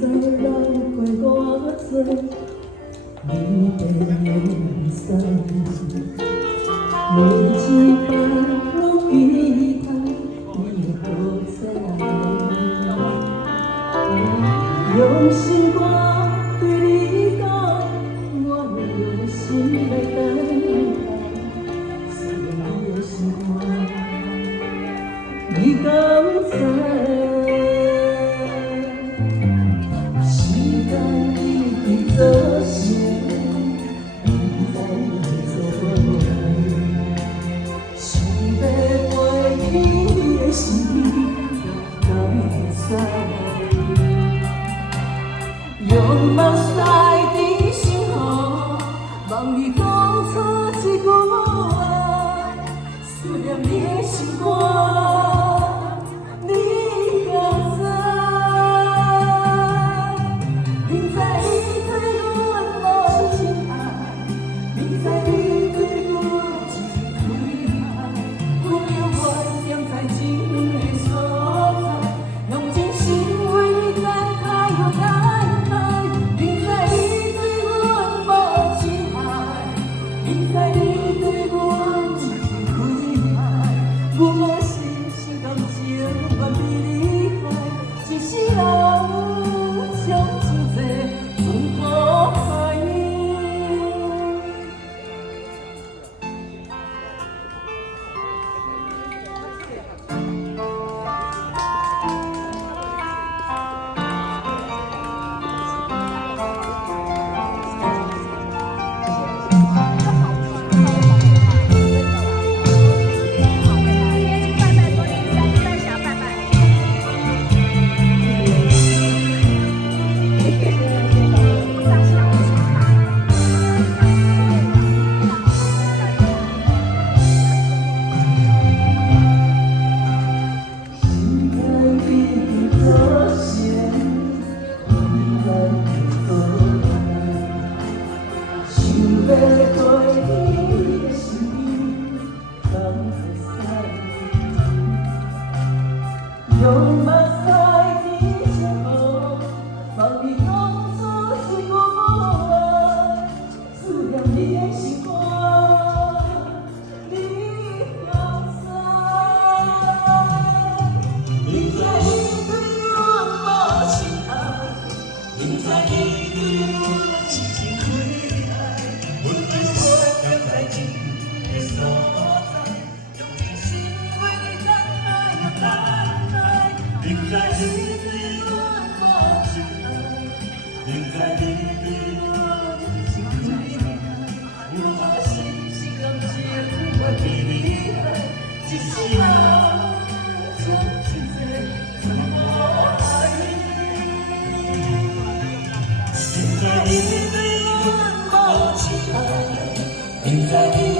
知流过偌多，你的眼神，每一摆拢期待你好再来。用心我对你讲，我会用心来等待，思念你的心肝，你敢知？ 做啥？不知你做我想要飞去你的心，敢会使？用目屎滴心河，望你讲出一句话，思念你的心肝。 用目屎滴心河，望你讲出一句话，思念你的心肝，你敢知？明知你对我无情爱，明知你对我痴情亏爱，阮对我甘在情的所在，用尽心为你等待又等待。 明知你对我无情爱，明知你对我痴情亏爱，有我心心感情我比你爱，一世人将情债怎么爱？明知你对我无情爱，明知你。